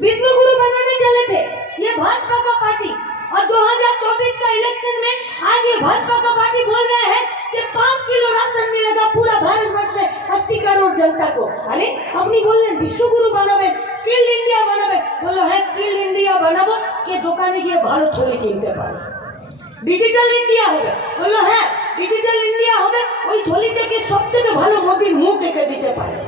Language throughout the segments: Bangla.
विश्व गुरु बनाने चले थे। ये भाजपा का पार्टी। और 2024 का इलेक्शन में आज ये भाजपा का पार्टी बोल रहे हैं कि पाँच किलो राशन मिलेगा पूरा भारत वर्ष में अस्सी करोड़ जनता को। अरे, अपनी बोल रहे विश्व गुरु बनावे स्किल इंडिया बनावे बोलो, हाँ, है स्किल इंडिया बनावो ये दुकान ये भारत थोड़ी कीमते पाए डिजिटल इंडिया हो बोलो, है, डिजिटल इंडिया हो ওই থলি থেকে সব থেকে भलो मोदी मुँह देखे दीते পারে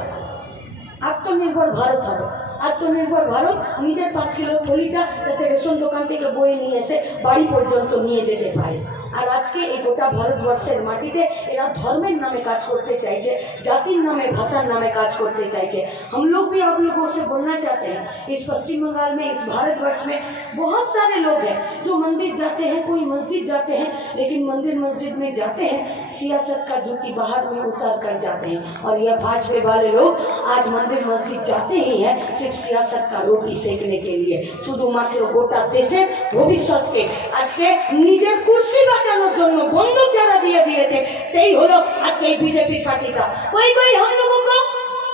আত্মনির্ভর ভারত হবে আত্মনির্ভর ভারত নিজের পাঁচ কিলো থলিটা যাতে রেশন দোকান থেকে বয়ে নিয়ে এসে বাড়ি পর্যন্ত নিয়ে যেতে পারে আর আজকে এই গোটা ভারতবর্ষের মাটিতে এরা ধর্মের নামে কাজ করতে চাইছে জাতির নামে ভাষার नामे काज करते चाहिए हम लोग भी आप लोगों से बोलना चाहते हैं इस पश्चिम बंगाल में इस भारतवर्ष में बहुत सारे लोग हैं जो मंदिर जाते हैं कोई मस्जिद जाते हैं लेकिन मंदिर मस्जिद में जाते हैं सियासत का जूती बाहर में उतार कर जाते हैं और यह भाजपा वाले लोग आज मंदिर मस्जिद जाते ही हैं सिर्फ सियासत का रोटी सेकने के लिए শুধুমাত্র গোটা দেশের ভবিষ্যৎকে আজকে নিজের কুর্সি বাঁচানোর জন্য বন্দুক যারা দিয়ে দিয়েছে সেই হলো আজকে এই বিজেপি পার্টিটা कोई कोई हम लोगों को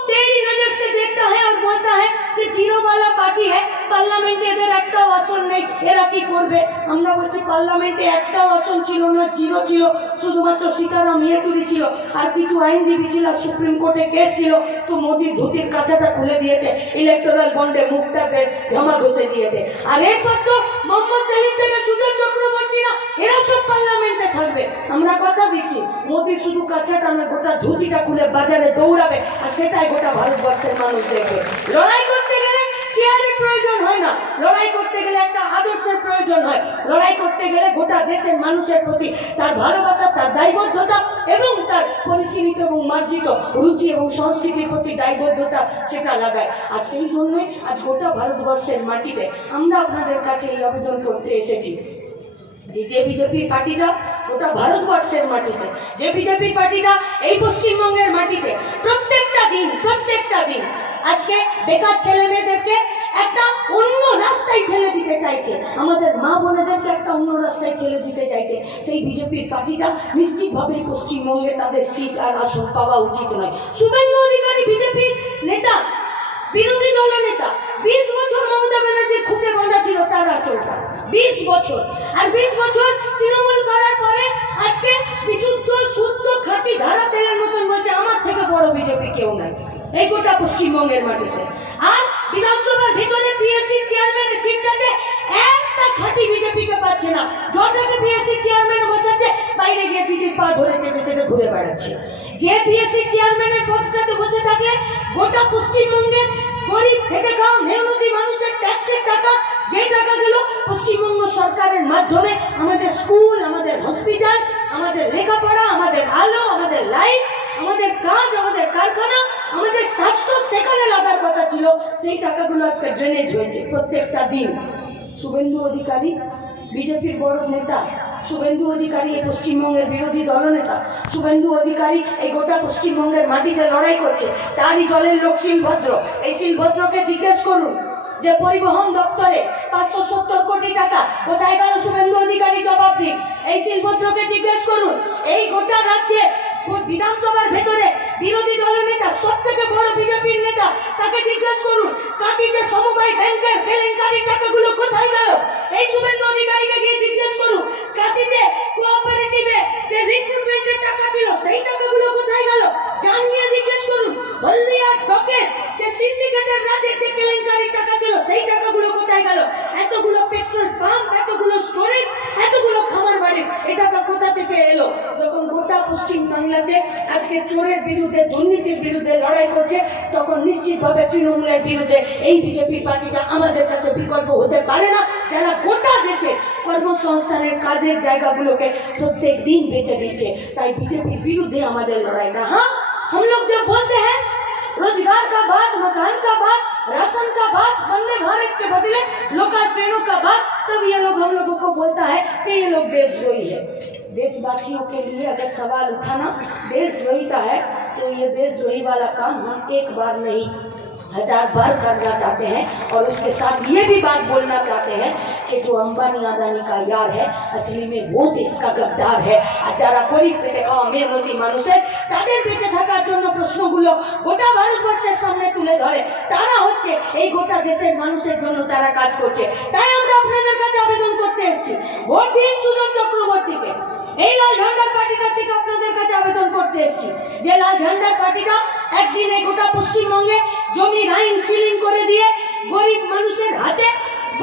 टेढ़ी नजर से देखता है और बोलता है যে জিরো वाला পার্টি है পার্লামেন্টে এদের একটাও আসন নেই এরা কি করবে আমরা বলছি পার্লামেন্টে একটাও আসন ছিল না জিরো ছিল শুধুমাত্র সীতারাম ইয়েচুরি ছিল আর কিছু আইনজীবী ছিল আর সুপ্রিম কোর্টে কেস ছিল তো মোদির ধুতির কাঁচাটা খুলে দিয়েছে ইলেকটোরাল বন্ডে মুখটাকে জামা ঘষে দিয়েছে আর একমাত্র মোহাম্মদ সেলিম থেকে সুজন চক্রবর্তীরা এরা সব পার্লামেন্টে থাকবে আমরা কথা দিচ্ছি। মোদি শুধু কাছে না গোটা ধুতিটা খুলে বাজারে দৌড়াবে, আর সেটাই গোটা ভারতবর্ষের মানুষ দেখবে। লড়াই করতে গেলে চেয়ারের প্রয়োজন হয় না। লড়াই করতে গেলে একটা আদর্শের প্রয়োজন হয়। লড়াই করতে গেলে গোটা দেশের মানুষের প্রতি তার ভালোবাসা, তার দায়বদ্ধতা এবং তার পরিশীলিত এবং মার্জিত রুচি এবং সংস্কৃতির প্রতি দায়বদ্ধতা সেটা লাগায়। আর সেই জন্যই আজ গোটা ভারতবর্ষের মাটিতে আমরা আপনাদের কাছে এই আবেদন করতে এসেছি। যে যে বিজেপি পার্টিটা গোটা ভারতবর্ষের মাটিতে, যে বিজেপির পার্টিটা এই পশ্চিমবঙ্গের মাটিতে, প্রত্যেকটা দিন প্রত্যেকটা দিন আজকে বেকার ছেলে মেয়েদেরকে একটা অন্য রাস্তায় ঠেলে দিতে চাইছে। আমাদের মা বোনেদেরকে একটা অন্য রাস্তায় ঠেলে দিতে চাইছে। সেই বিজেপির পার্টিটা নিশ্চিতভাবেই পশ্চিমবঙ্গে তাদের সিট আর আসন পাওয়া উচিত নয়। শুভেন্দু অধিকারী বিজেপির নেতা, বিরোধী দলনেতা বিশ বছর মমতা ব্যানার্জি খুঁটে বাঁধা ছিল আচলটা বিশ বছর। আর বিশ বছর তৃণমূল করার পরে আজকে বিশুদ্ধ, শুদ্ধ খাঁটি ধারা তেলের মতন বলছে, আমার থেকে বড় বিজেপি কেউ নাই। এই গোটা পশ্চিমবঙ্গের মাটিতে। আর বিধানসভার ভিতরে পিএসসি চেয়ারম্যানের সিটটাতে একটা খাঁটি বিজেপিকে পাচ্ছে না। যটাকে পিএসসি চেয়ারম্যান বসাচ্ছে বাইরে গিয়ে দিদির পা ধরে চেপে চেপে ঘুরে বেড়াচ্ছে। যে পিএসসি চেয়ারম্যানের পদটাতে বসে থাকলে গোটা পশ্চিমবঙ্গের গরিব খেটে খাওয়া মেহনতি মানুষের ট্যাক্সের টাকা, যে টাকাগুলো পশ্চিমবঙ্গ সরকারের মাধ্যমে আমাদের স্কুল, আমাদের হসপিটাল, আমাদের লেখাপড়া, আমাদের আলো, আমাদের লাইট, আমাদের কাজ, আমাদের কারখানা, আমাদের স্বাস্থ্য সেখানে লাগার কথা ছিল। সেই টাকাগুলো আজকে ড্রেনেজ হয়েছে প্রত্যেকটা দিন। শুভেন্দু অধিকারী, বিজেপির বড় নেতা শুভেন্দু অধিকারী এই পশ্চিমবঙ্গের বিরোধী দলনেতা। শুভেন্দু অধিকারী এই গোটা পশ্চিমবঙ্গের মাটিতে লড়াই করছে। তারই দলের লোক শিলভদ্র। এই শিলভদ্রকে জিজ্ঞেস করুন যে পরিবহন দপ্তরে পাঁচশো সত্তর কোটি টাকা কোথায় গেল শুভেন্দু অধিকারী জবাব দিন। এই শিলভদ্রকে জিজ্ঞেস করুন, এই গোটা রাজ্যে বিধানসভার ভেতরে বিরোধী দলের নেতা সব থেকে বড় বিজেপির নেতা, তাকে জিজ্ঞেস করুন, কাঁথিতে সমবায় ব্যাংকের কেলেঙ্কারি টাকাগুলো কোথায় গেল? এই শুভেন্দু অধিকারীকে গিয়ে জিজ্ঞেস করুন, কাঁথিতে কোঅপারেটিভে যে রিক্রুটমেন্টের টাকা ছিল সেই টাকাগুলো কোথায় গেল জানিয়ে জিজ্ঞেস করুন হলদিয়া ডকের যে সিন্ডিকেটের রাজে যে কেলেঙ্কারি টাকা ছিল সেই টাকাগুলো কোথায় গেল এতগুলো পেট্রোল পাম্প এতগুলো স্টোরেজ এতগুলো খামার বাড়ি এই টাকা কোথা থেকে এলো যখন গোটা পশ্চিম বাংলাতে আজকে চোরের বিরুদ্ধে দুর্নীতির বিরুদ্ধে লড়াই করছে তখন নিশ্চিতভাবে তৃণমূলের বিরুদ্ধে এই বিজেপি পার্টিটা আমাদের কাছে বিকল্প হতে পারে না যারা গোটা দেশে কর্মসংস্থানের কাজের জায়গাগুলোকে প্রত্যেক দিন বেঁচে দিচ্ছে তাই বিজেপির বিরুদ্ধে আমাদের লড়াইটা হ্যাঁ हम लोग जब बोलते हैं रोज़गार का बात, मकान का बात, राशन का बात, वंदे भारत के बदले लोकल ट्रेनों का बात, तब ये लोग हम लोगों को बोलता है कि ये लोग देशद्रोही है। देशवासियों के लिए अगर सवाल उठाना देशद्रोहिता है तो ये देशद्रोही वाला काम हम एक बार नहीं हजार बार करना चाहते हैं और उसके साथ ये भी बात बोलना चाहते हैं कि जो अंबानी अदानी का यार है असली में वो देश का गद्दार है আর যারা গরিব পেটে খাওয়া মেহনতি মানুষের তাদের বেঁচে থাকার জন্য প্রশ্নগুলো গোটা ভারতবর্ষের সামনে তুলে ধরে তারা হচ্ছে এই গোটা দেশের মানুষের জন্য তারা কাজ করছে তাই আমরা আপনাদের কাছে আবেদন করতে এসেছি ভোট দিন সুজন চক্রবর্তীকে এই লাল ঝান্ডার পার্টিটা থেকে আপনাদের কাছে আবেদন করতে এসেছি যে লাল ঝান্ডার পার্টিটা একদিন এই গোটা পশ্চিমবঙ্গে জমি আইন সিলিং করে দিয়ে গরিব মানুষের হাতে,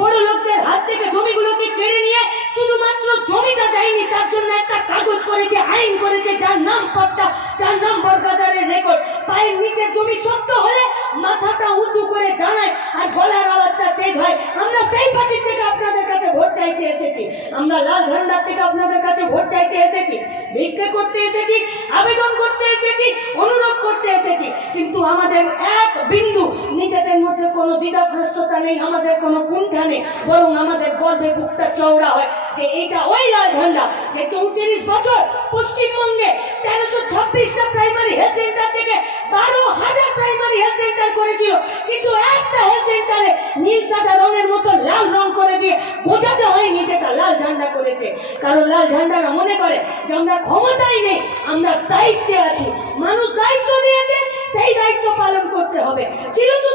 বড় লোকদের হাত থেকে জমিগুলোকে কেড়ে নিয়ে শুধুমাত্র জমিটা দেয়নি, তার জন্য একটা কাগজ করেছে, আইন করেছে, যার নাম পট্টা, যার নাম বরকাদারের রেকর্ড পায়ের নিচে জমি শক্ত হলে মাথাটা উঁচু করে দাঁড়ায় আর গলার আওয়াজটা তেজ হয়। আমরা সেই পার্টি থেকে আপনাদের কাছে ভোট চাইতে এসেছি। আমরা লাল ঝান্ডার থেকে আপনাদের কাছে ভোট চাইতে এসেছি। ভিক্ষে করতে এসেছি, আবেদন করতে এসেছি অনুরোধ করতে এসেছি কিন্তু আমাদের এক বিন্দু নিজেদের মধ্যে কোনো দ্বিধাগ্রস্ততা নেই, আমাদের কোনো কুণ্ঠা নেই, বরং আমাদের গর্বে বুকটা চওড়া হয় যে এটা ওই লাল ঝান্ডা যে চৌত্রিশ বছর পশ্চিমবঙ্গে তেরোশো ছাব্বিশটা প্রাইমারি হেলথ সেন্টার থেকে বারো হাজার প্রাইমারি হেলথ সেন্টার করেছিল। কিন্তু একটা হেলথ সেন্টারে নীল, সাদা রঙের মতো লাল রং করে দিয়ে বোঝাতে হয়নি যেটা লাল ঝান্ডা করেছে। কারণ লাল ঝান্ডারা মনে করে যে আমরা ক্ষমতাই নেই, আমরা দায়িত্বে আছি। মানুষ দায়িত্ব নিয়েছে, সেই দায়িত্ব পালন করতে হবে। চিরচু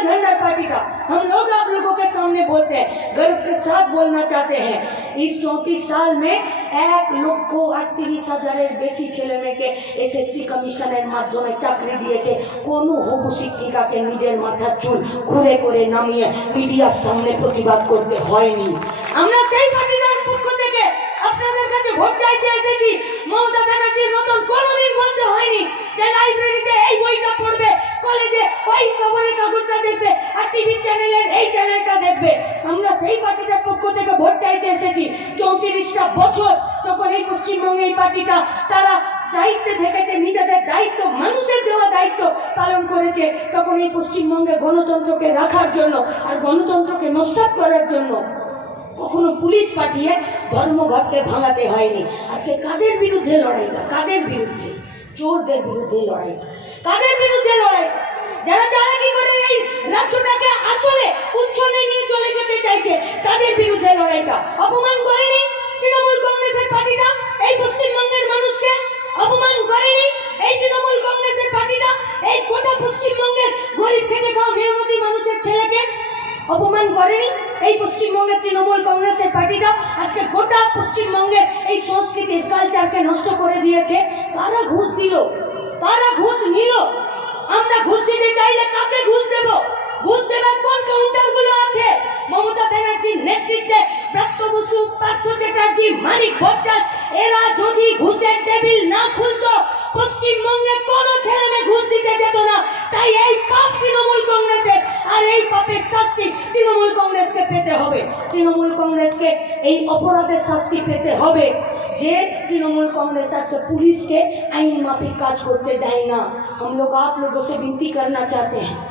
তো चौंतीस बच्चों लाल झंडा पार्टी का हम लोग आप लोगों के सामने बोलते हैं गर्व के साथ बोलना चाहते हैं इस चौंतीस साल में এক লক্ষ আটত্রিশ হাজারের বেশি ছেলে মেয়েকে এসএসসি কমিশনের মাধ্যমে চাকরি দিয়েছে কোনো হবু শিক্ষিকাকে নিজের মাথার চুল ঘুরে করে নামিয়ে মিডিয়ার সামনে প্রতিবাদ করতে হয়নি আমরা সেই পার্টিটার পক্ষ থেকে আপনাদের কাছে ভোট চাইতে এসেছি মমতা ব্যানার্জির মতন কোনোদিন বলতে হয়নি যে লাইব্রেরিতে এই বইটা টিভি চ্যানেলের এই চ্যানেলটা দেখবে। আমরা সেই পার্টিটার পক্ষ থেকে ভোট চাইতে এসেছি। চৌত্রিশটা বছর যখন এই পশ্চিমবঙ্গে এই পার্টিটা তারা দায়িত্বে থেকেছে, নিজেদের দায়িত্ব, মানুষের দেওয়া দায়িত্ব পালন করেছে, তখন এই পশ্চিমবঙ্গে গণতন্ত্রকে রাখার জন্য আর গণতন্ত্রকে নস্বাত করার জন্য কখনো পুলিশ পাঠিয়ে ধর্মঘটকে ভাঙাতে হয়নি। আজকে কাদের বিরুদ্ধে লড়াইটা? কাদের বিরুদ্ধে? চোরদের বিরুদ্ধে লড়াই কাদের বিরুদ্ধে লড়াই লড়াইটা অপমান করেনি তৃণমূল কংগ্রেসের পার্টিটা? এই পশ্চিমবঙ্গের মানুষকে অপমান করেনি এই তৃণমূল কংগ্রেসের পার্টিটা? এই গোটা পশ্চিমবঙ্গের গরিব খেটে খাওয়া মেহনতি মানুষের ছেলেকে অপমান করেনি এই পশ্চিমবঙ্গের তৃণমূল কংগ্রেসের পার্টিটা? আজকে গোটা পশ্চিমবঙ্গের এই সংস্কৃতির কালচারকে নষ্ট করে দিয়েছে। কারা ঘুষ দিল? কারা ঘুষ নিল? আমরা ঘুষ দিতে চাইলে কাকে চ্যাটার্জি মানিক ভট্টাচ এরা যদি ঘুষের টেবিল না খুলতো পশ্চিমবঙ্গে কোনো ছেলে মেয়ে ঘুষ দিতে যেত না তাই এই পাপ তৃণমূল কংগ্রেসের আর এই পাপের শাস্তি তৃণমূল কংগ্রেসকে পেতে হবে তৃণমূল কংগ্রেসকে এই অপরাধের শাস্তি পেতে হবে যে तृणमूल कांग्रेस आज पुलिस के आइन माफिक काज करते देना हम लोग आप लोगों से विनती करना चाहते हैं